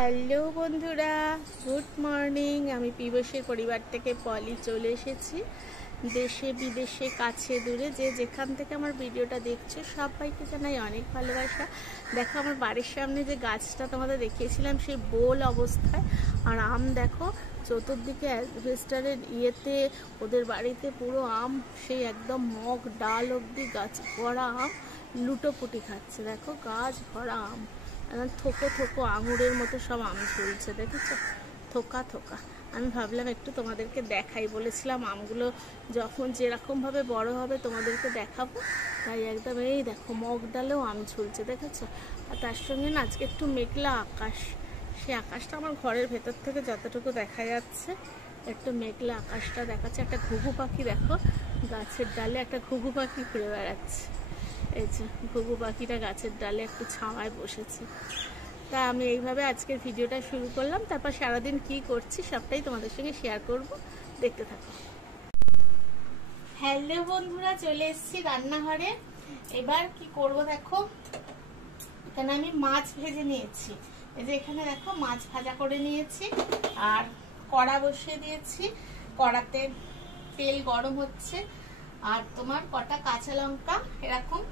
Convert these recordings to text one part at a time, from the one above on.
Hello বন্ধুরা, good morning. আমি পিবসের পরিবার থেকে পলি চলে এসেছি। দেশে বিদেশে কাছে দূরে যে যেখান থেকে আমার ভিডিওটা দেখছো সবাইকে জানাই অনেক ভালোবাসা। দেখো আমার বাড়ির সামনে যে গাছটা তোমাদের দেখিয়েছিলাম সেই বোল অবস্থায়, আর আম দেখো চতুর্দিকে অ্যাসবেস্টারের ইয়েতে ওদের বাড়িতে পুরো আম, সেই একদম মগ ডাল অবধি গাছ ভরা আম লুটোপুটি খাচ্ছে। দেখো গাছ ভরা আম, থোকো থোকো আঙুরের মতো সব আম ঝুলছে, দেখেছো? থোকা থোকা। আমি ভাবলাম একটু তোমাদেরকে দেখাই, বলেছিলাম আমগুলো যখন যেরকমভাবে বড় হবে তোমাদেরকে দেখাবো, তাই একদম এই দেখো মগ ডালেও আম ঝুলছে, দেখেছো? আর তার সঙ্গে না আজকে একটু মেঘলা আকাশ, সেই আকাশটা আমার ঘরের ভেতর থেকে যতটুকু দেখা যাচ্ছে একটু মেঘলা আকাশটা দেখাচ্ছে। একটা ঘুঘু পাখি দেখো গাছের ডালে, একটা ঘুঘু পাখি ঘুরে বেড়াচ্ছে। এই যে ঘুঘু পাখিটা গাছের ডালে একটু ছাওয়ায় বসেছে। তা আমি এইভাবে আজকের ভিডিওটা শুরু করলাম, তারপর সারাদিন কি করছি সবটাই তোমাদের সঙ্গে শেয়ার করব, দেখতে থাকো। হ্যালো বন্ধুরা, চলে এসেছি রান্নাঘরে। এবার কি করব দেখো, এখানে আমি মাছ ভেজে নিয়েছি। এই যে এখানে দেখো মাছ ভাজা করে নিয়েছি, আর কড়া বসিয়ে দিয়েছি। কড়াতে তেল গরম হচ্ছে, আর তোমার কটা কাঁচা লঙ্কা, এরকম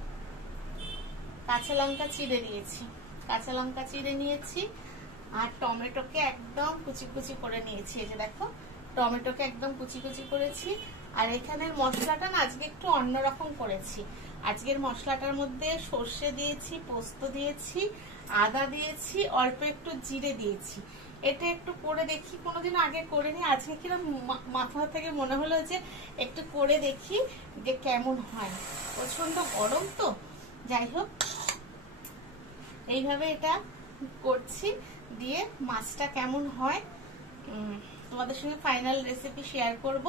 কাঁচা লঙ্কা চিড়ে দিয়েছি, কাঁচা লঙ্কা চিড়ে নিয়েছি। আর টমেটোকে একদম কুচি কুচি করে নিয়েছি। এই যে দেখো টমেটোকে একদম কুচি কুচি করেছি। আর এখানের মশলাটা না আজকে একটু অন্যরকম করেছি। আজকের মশলাটার মধ্যে সর্ষে দিয়েছি, পোস্ত দিয়েছি, আদা দিয়েছি, অল্প একটু জিরে দিয়েছি। এটা একটু করে দেখি, কোনোদিন আগে করিনি, আজকে কিরকম মাথা থেকে মনে হলো যে একটু করে দেখি যে কেমন হয়। প্রচন্ড গরম তো, যাই হোক এইভাবে এটা করছি। দিয়ে মাছটা কেমন হয় তোমাদের সঙ্গে ফাইনাল রেসিপি শেয়ার করব,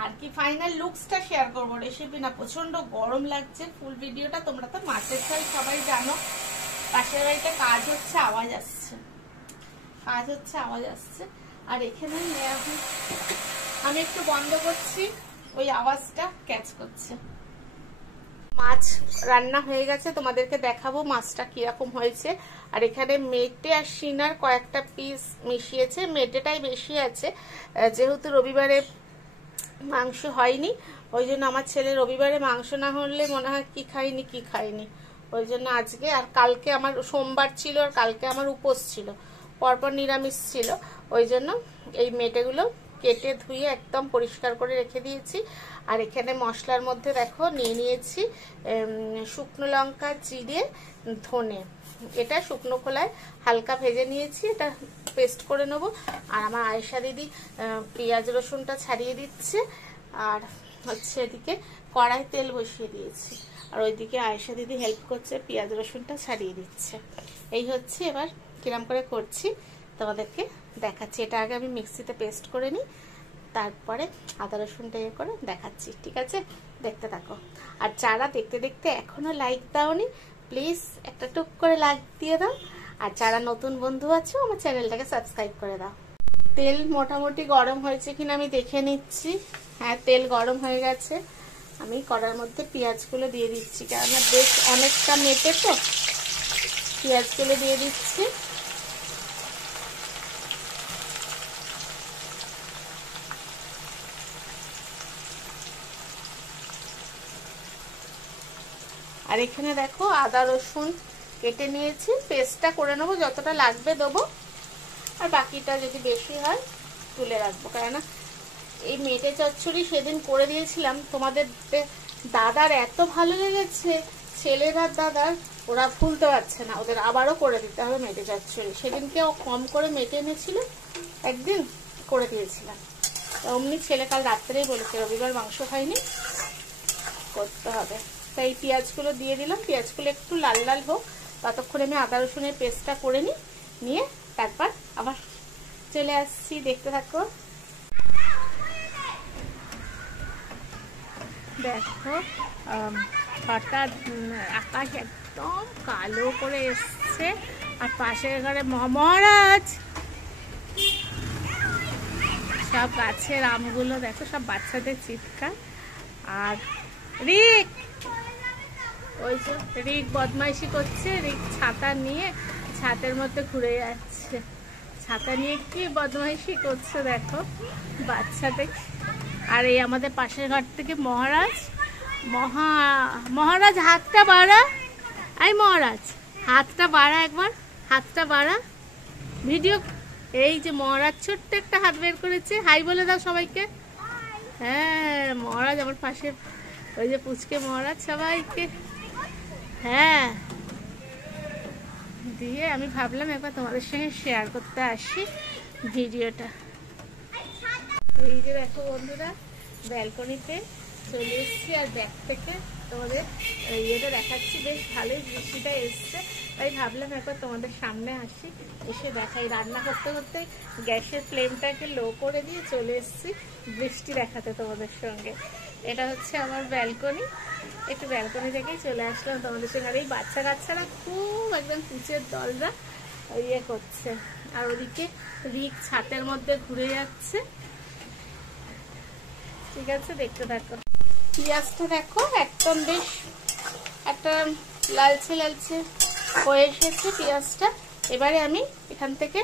আর কি ফাইনাল লুকসটা শেয়ার করব, রেসিপি না। প্রচন্ড গরম লাগছে। ফুল ভিডিওটা তোমরা তো মাছের ঝাল সবাই জানো। পাশের বাড়িতে কাজ হচ্ছে, আওয়াজ আসছে, কাজ হচ্ছে, আওয়াজ আসছে। আর এখানে আমি একটু বন্ধ করছি, ওই আওয়াজটা ক্যাচ করছে। মাছ রান্না হয়ে গেছে, তোমাদেরকে দেখাবো মাছটা কিরকম হয়েছে। আর এখানে মেটে আর শিনার কয়েকটা পিস মিশিয়েছে, মেটেটাই বেশি আছে, যেহেতু রবিবারে মাংস হয়নি, ওই জন্য আমার ছেলে রবিবারে মাংস না হলে মনে হয় কি খাইনি, ওই জন্য আজকে। আর কালকে আমার সোমবার ছিল, আর কালকে আমার উপোস ছিল, পরপর নিরামিষ ছিল, ওই জন্য এই মেটেগুলো কেটে ধুয়ে একদম পরিষ্কার করে রেখে দিয়েছি। আর এখানে মশলার মধ্যে দেখো নিয়ে নিয়েছি শুকনো লঙ্কা, জিরে, ধনে। এটা শুকনো খোলায় হালকা ভেজে নিয়েছি, এটা পেস্ট করে নেব। আর আমার আয়েশা দিদি পেঁয়াজ রসুনটা ছাড়িয়ে দিচ্ছে, আর হচ্ছে এদিকে কড়াই তেল বসিয়ে দিয়েছি, আর ওইদিকে আয়েশা দিদি হেল্প করছে, পেঁয়াজ রসুনটা ছাড়িয়ে দিচ্ছে। এই হচ্ছে, এবার কিরম করে করছি তোমাদেরকে দেখাচ্ছি। এটা আগে আমি মিক্সিতে পেস্ট করে নিই, তারপরে আদা রসুনটা ইয়ে করে দেখাচ্ছি, ঠিক আছে? দেখতে থাকো। আর যারা দেখতে দেখতে এখনো লাইক দাওনি, প্লিজ একটা টুক করে লাইক দিয়ে দাও। আর যারা নতুন বন্ধু আছো আমার চ্যানেলটাকে সাবস্ক্রাইব করে দাও। তেল মোটামুটি গরম হয়েছে কিনা আমি দেখে নিচ্ছি। হ্যাঁ, তেল গরম হয়ে গেছে। আমি কড়ার মধ্যে পেঁয়াজগুলো দিয়ে দিচ্ছি, কেননা বেশ অনেকটা মেটে তো, পেঁয়াজগুলো দিয়ে দিচ্ছি। আর এখানে দেখো আদা রসুন কেটে নিয়েছি, পেস্টটা করে নেবো, যতটা লাগবে দেবো, আর বাকিটা যদি বেশি হয় তুলে রাখবো। কেননা এই মেটে চচ্চড়ি সেদিন করে দিয়েছিলাম তোমাদের, দাদার এত ভালো লেগেছে, ছেলের আর দাদার, ওরা ভুলতে পারছে না, ওদের আবারও করে দিতে হবে মেটে চচ্চড়ি। সেদিনকে ও কম করে মেটে এনেছিল, একদিন করে দিয়েছিলাম, অমনি ছেলে কাল রাত্রেই বলেছে রবিবার মাংস খাইনি, করতে হবে। তাই পেঁয়াজগুলো দিয়ে দিলাম, পেঁয়াজগুলো একটু লাল লাল হোক, ততক্ষণে আমি আদা রসুনের পেস্টটা করে নিয়ে তারপর আবার চলে আসছি, দেখতে থাকো। দেখো হঠাৎ আকাশ একদম কালো করে এসছে, আর পাশের ঘরে মহারাজ সব গাছের আমগুলো দেখো, সব বাচ্চাদের চিৎকার। আর রিক, ওই যে রিক বদমাইশি করছে, রিক ছাতা নিয়ে ছাতের মধ্যে ঘুরে যাচ্ছে। ছাতা নিয়ে কি বদমাইশি করছে দেখো বাচ্চাদের। আর এই আমাদের পাশের ঘর থেকে মহারাজ হাতটা বাড়া। এই মহারাজ হাতটা বাড়া, একবার হাতটা বাড়া ভিডিও। এই যে মহারাজ ছোট্ট একটা হাত বের করেছে, হাই বলে দাও সবাইকে। হ্যাঁ মহারাজ আমার পাশে, ওই যে পুচকে মহারাজ সবাইকে। হ্যাঁ দিয়ে আমি ভাবলাম একবার তোমাদের সঙ্গে শেয়ার করতে আসি ভিডিওটা। এই যে দেখো বন্ধুরা ব্যালকনিতে চলে এসেছি, আর ব্যাক থেকে তোমাদের ইয়েটা দেখাচ্ছি। বেশ ভালোই বৃষ্টিটা এসছে, তাই ভাবলাম একবার তোমাদের সামনে আসি, এসে দেখাই। রান্না করতে করতে গ্যাসের ফ্লেমটাকে লো করে দিয়ে চলে এসেছি বৃষ্টি দেখাতে তোমাদের সঙ্গে। এটা হচ্ছে আমার ব্যালকনি, একটু ব্যালকনি থেকেই চলে আসলাম তোমাদের সঙ্গে। আর এই বাচ্চা কাচ্চারা খুব একদম কুচের দলরা ইয়ে করছে, আর ওদিকে রিক ছাতের মধ্যে ঘুরে যাচ্ছে। ঠিক আছে দেখতে থাকো। পেঁয়াজটা দেখো একদম বেশ একটা লালচে লালচে হয়ে এসেছে পেঁয়াজটা। এবারে আমি এখান থেকে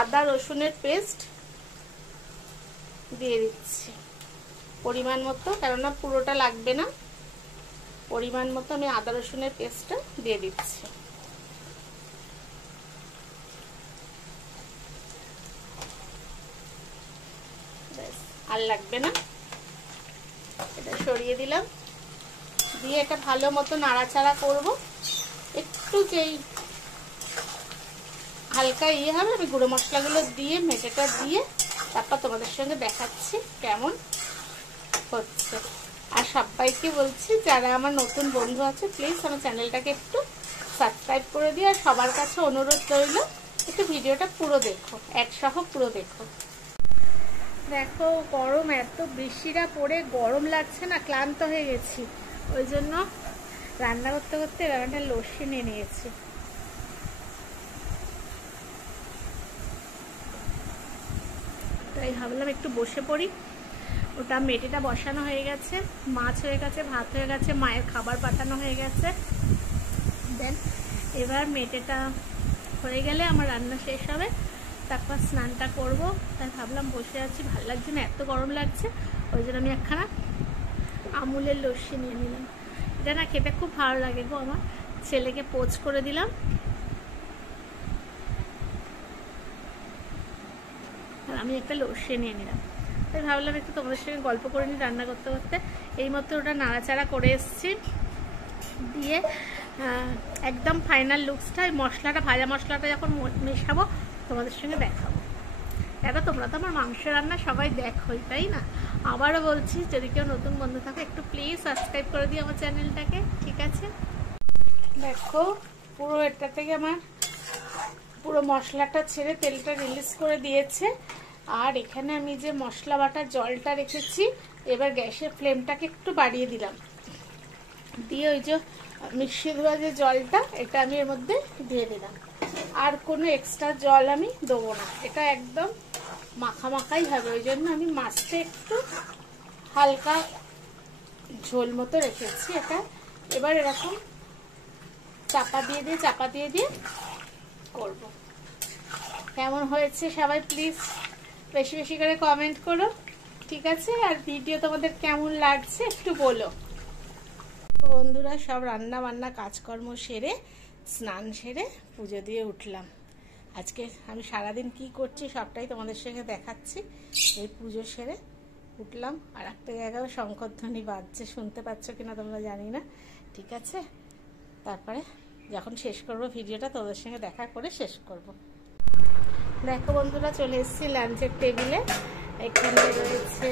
আদা রসুনের পেস্ট দিয়ে দিচ্ছি পরিমাণ মতো, কেননা পুরোটা লাগবে না। পরিমাণ মতো আমি আদা রসুনের পেস্টটা দিয়ে দিচ্ছি। আর লাগবে না, এটা সরিয়ে দিলাম। দিয়ে এটা ভালো মতো নাড়াচাড়া করব। একটু যেই হালকা ইয়ে হবে আমি গুঁড়ো মশলাগুলো দিয়ে মেটেটা দিয়ে তারপর তোমাদের সঙ্গে দেখাচ্ছি কেমন হচ্ছে। আর সবাইকে বলছি যারা আমার নতুন বন্ধু আছে প্লিজ আমার চ্যানেলটাকে একটু সাবস্ক্রাইব করে দিও। আর সবার কাছে অনুরোধ রইল একটু ভিডিওটা পুরো দেখো, একসহ পুরো দেখো। দেখো গরম, এত বৃষ্টিটা পড়ে গরম লাগছে না, ক্লান্ত হয়ে গেছি। ওই জন্য রান্না করতে করতে রান্নাটা লস্যি নিয়ে নিয়েছি। তাই ভাবলাম একটু বসে পড়ি। ওটা মেটেটা বসানো হয়ে গেছে, মাছ হয়ে গেছে, ভাত হয়ে গেছে, মায়ের খাবার পাঠানো হয়ে গেছে। দেন এবার মেটেটা হয়ে গেলে আমার রান্না শেষ হবে, তারপর স্নানটা করব। তাই ভাবলাম বসে আছি, ভালো লাগছে না, এত গরম লাগছে। ওই জন্য আমি একখানা আমুলের লস্যি নিয়ে নিলাম। এটা না খেতে খুব ভালো লাগে গো আমার। ছেলেকে পোচ করে দিলাম। আর আমি একটা লস্যি নিয়ে নিলাম। তাই ভাবলাম একটু তোমাদের সঙ্গে গল্প করে নিই রান্না করতে করতে। এইমাত্র ওটা নাড়াচাড়া করে এসেছি। দিয়ে একদম ফাইনাল লুকসটা, এই মশলাটা ভাজা মশলাটা যখন মেশাবো তোমাদের সঙ্গে দেখাবো। এটা তোমরা তো আমার মাংস রান্না সবাই দেখোই, তাই না? আবারও বলছি যদি কেউ নতুন বন্ধু থাকে একটু প্লিজ সাবস্ক্রাইব করে দিও আমার চ্যানেলটাকে, ঠিক আছে? দেখো পুরো এটা থেকে আমার পুরো মশলাটা ছেড়ে তেলটা রিলিজ করে দিয়েছে। আর এখানে আমি যে মশলা বাটার জলটা রেখেছি, এবার গ্যাসের ফ্লেমটাকে একটু বাড়িয়ে দিলাম। দিয়ে ওই যে মিক্সি ধোয়া যে জলটা, এটা আমি এর মধ্যে দিয়ে দিলাম। আর কোনো এক্সট্রা জল আমি দেবো না, এটা একদম মাখা মাখাই হবে। ওই জন্য আমি মাছটা একটু হালকা ঝোল মতো রেখেছি এটা। এবার এরকম চাপা দিয়ে দিয়ে করব। কেমন হয়েছে সবাই প্লিজ বেশি বেশি করে কমেন্ট করো, ঠিক আছে? আর ভিডিও তোমাদের কেমন লাগছে একটু বলো। বন্ধুরা সব রান্না বান্না কাজকর্ম সেরে স্নান সেরে পুজো দিয়ে উঠলাম। আজকে আমি সারাদিন কি করছি সবটাই তোমাদের সঙ্গে দেখাচ্ছি। এই পুজো সেরে উঠলাম, আর একটা জায়গায় শঙ্খধ্বনি বাজছে, শুনতে পাচ্ছ কিনা তোমরা জানি না, ঠিক আছে? তারপরে যখন শেষ করব ভিডিওটা তোমাদের সঙ্গে দেখা করে শেষ করব। দেখো বন্ধুরা চলে এসেছি লাঞ্চের টেবিলে। এখানে রয়েছে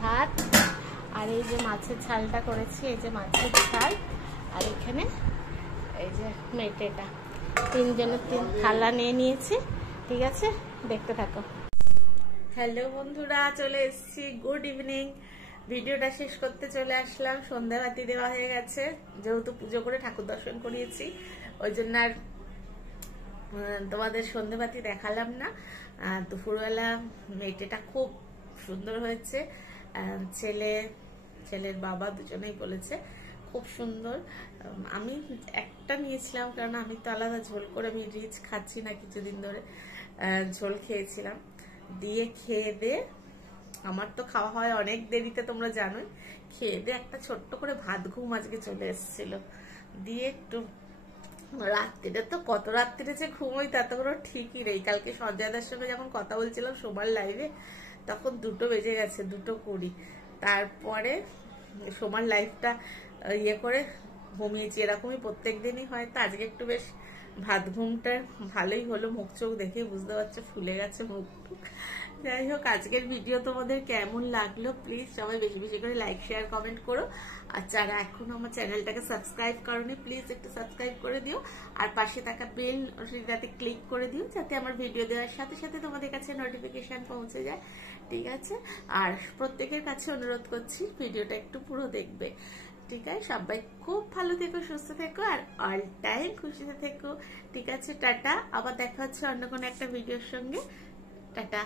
ভাত, আর এই যে মাছের ঝালটা করেছি, এই যে মাছের ঝাল, আর এখানে এই যে মেটেটা। তিনজনের তিন থালা নিয়ে নিয়েছি, ঠিক আছে? দেখতে থাকো। হ্যালো বন্ধুরা চলে এসেছি, গুড ইভিনিং। ভিডিওটা শেষ করতে চলে আসলাম। সন্ধ্যাবাতি দেওয়া হয়ে গেছে, যেহেতু পুজো করে ঠাকুর দর্শন করিয়েছি ওই জন্য আর তোমাদের সন্ধ্যাবাতি দেখালাম না। দুপুরবেলা মেটেটা খুব সুন্দর হয়েছে। ছেলের বাবা দুজনেই বলেছে খুব সুন্দর। আমি একটা নিয়েছিলাম কারণ আমি তো আলাদা ঝোল করে আমি রিচ খাচ্ছি না কিছুদিন ধরে, ঝোল খেয়েছিলাম। দিয়ে খেয়ে দিয়ে, আমার তো খাওয়া হয় অনেক দেরিতে তোমরা জানোই, খেয়ে দিয়ে একটা ছোট্ট করে ভাত ঘুম আজকে চলে এসেছিল। দিয়ে একটু রাত্রিরে তো কত রাত্রিরে যে ঘুমোই তা তো কোনো ঠিকই নেই। কালকে সঞ্জয়দার সঙ্গে যখন কথা বলছিলাম সোমার লাইভে, তখন 2টো বেজে গেছে, 2:20। তারপরে সোমার লাইভটা ইয়ে করে ঘুমিয়েছি। এরকমই প্রত্যেক দিনই হয়। তো আজকে একটু বেশ ভাত ঘুমটা ভালোই হলো, মুখ চোখ দেখে বুঝতে পারছো ফুলে গেছে মুখ। যাই হোক, আজকের ভিডিও তোমাদের কেমন লাগলো প্লিজ সবাই বেশি বেশি করে লাইক শেয়ার কমেন্ট করো। আর যারা এখনো আমার চ্যানেলটাকে সাবস্ক্রাইব করোনি প্লিজ একটু সাবস্ক্রাইব করে দিও, আর পাশে থাকা বেল সেটাতে ক্লিক করে দিও, যাতে আমার ভিডিও দেওয়ার সাথে সাথে তোমাদের কাছে নোটিফিকেশন পৌঁছে যায়। ঠিক আছে? আর প্রত্যেকের কাছে অনুরোধ করছি ভিডিওটা একটু পুরো দেখবে। ঠিক আছে? সবাই খুব ভালো থেকো, সুস্থ থেকো, আর অল টাইম খুশিতে থেকো। ঠিক আছে? টাটা। আবার দেখা হচ্ছে অন্য কোনো একটা ভিডিওর সঙ্গে। টাটা।